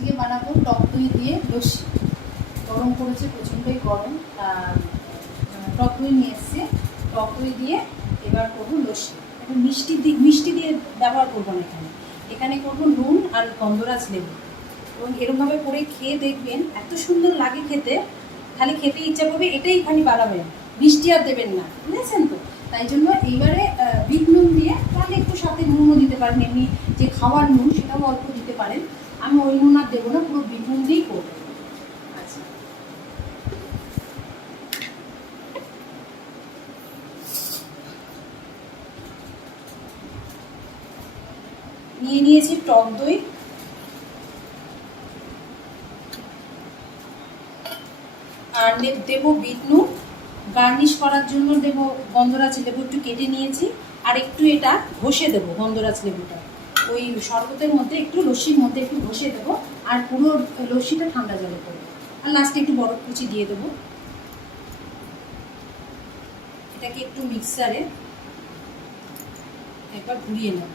আজকে বানাবো, টক দই দিয়ে লস্যি গরম করেছে প্রচণ্ডই গরম। টক দই নিয়ে এসছে। টক দই দিয়ে এবার করব লস্যি। এখন মিষ্টি দিক মিষ্টি দিয়ে ব্যবহার করব না এখানে। এখানে করব নুন আর গন্ধরাজ লেবু। এবং এরকমভাবে করে খেয়ে দেখবেন, এত সুন্দর লাগে খেতে। খালি খেতে ইচ্ছা করবে, এটাই খালি বাড়াবেন মিষ্টি আর দেবেন না, বুঝেছেন তো? তাই জন্য এইবারে বিট নুন দিয়ে তাহলে একটু সাথে নুনও দিতে পারেন। এমনি যে খাওয়ার নুন, সেটাও অল্প দিতে পারেন। আমি ওই নুন আর দেবো না, পুরো বিট নুন দিয়েই করব। আচ্ছা। নিয়ে নিয়েছি টক দই। আর দেবো বিট নুন। গার্নিশ করার জন্য দেবো গন্ধরাজ লেবু একটু কেটে নিয়েছি। আর একটু এটা ঘষে দেবো গন্ধরাজ লেবুটা। ওই শরবতের মধ্যে একটু লস্যির মধ্যে একটু ঘষে দেবো, আর পুরো লস্যিটা ঠান্ডা জলে করব আর লাস্টে একটু বরফ কুচি দিয়ে দেবো। এটাকে একটু মিক্সারে একবার ঘুরিয়ে নেব।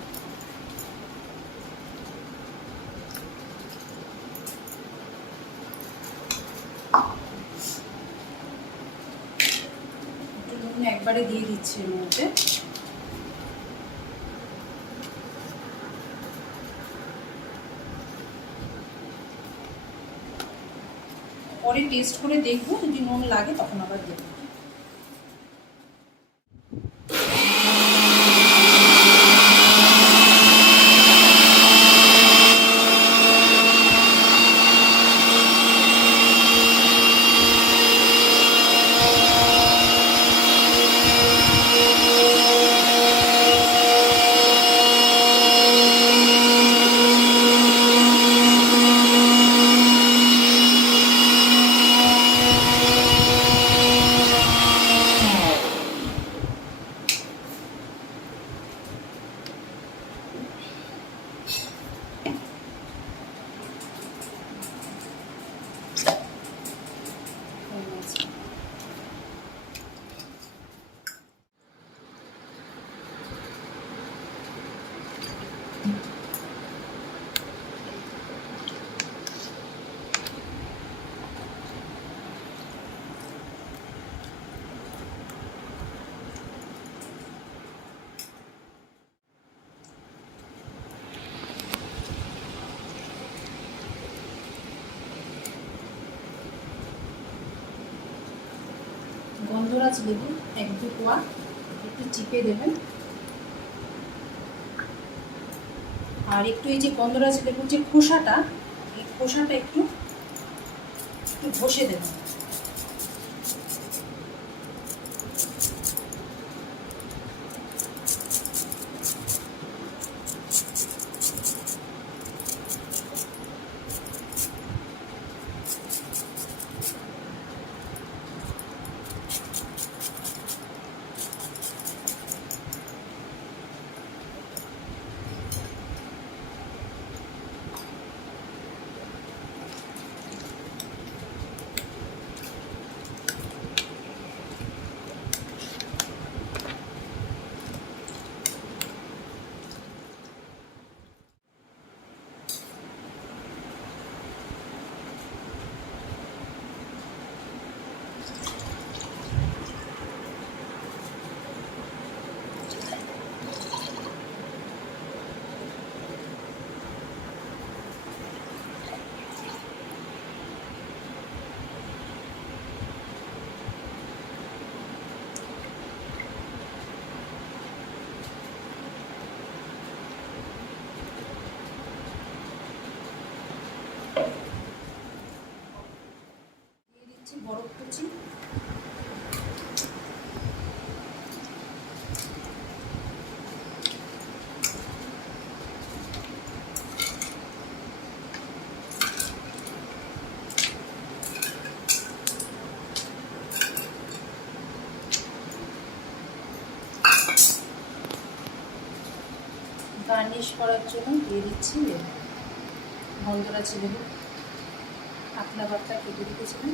একবারে দিয়ে দিচ্ছি এর মধ্যে। পরে টেস্ট করে দেখব যদি নুন লাগে তখন আবার দেবো গন্ধরাজ লেবু এক দু কোয়া একটু চিপে দেবেন। আর একটু এই যে গন্ধরাজ লেবুর যে খোসাটা, এই খোসাটা একটু একটু ঘষে দেবেন। গার্নিশ করার জন্য দিয়ে দিচ্ছি লেবু। গন্ধরাজ ছিলেন পাতলা পাতলা কেটে রেখেছিলাম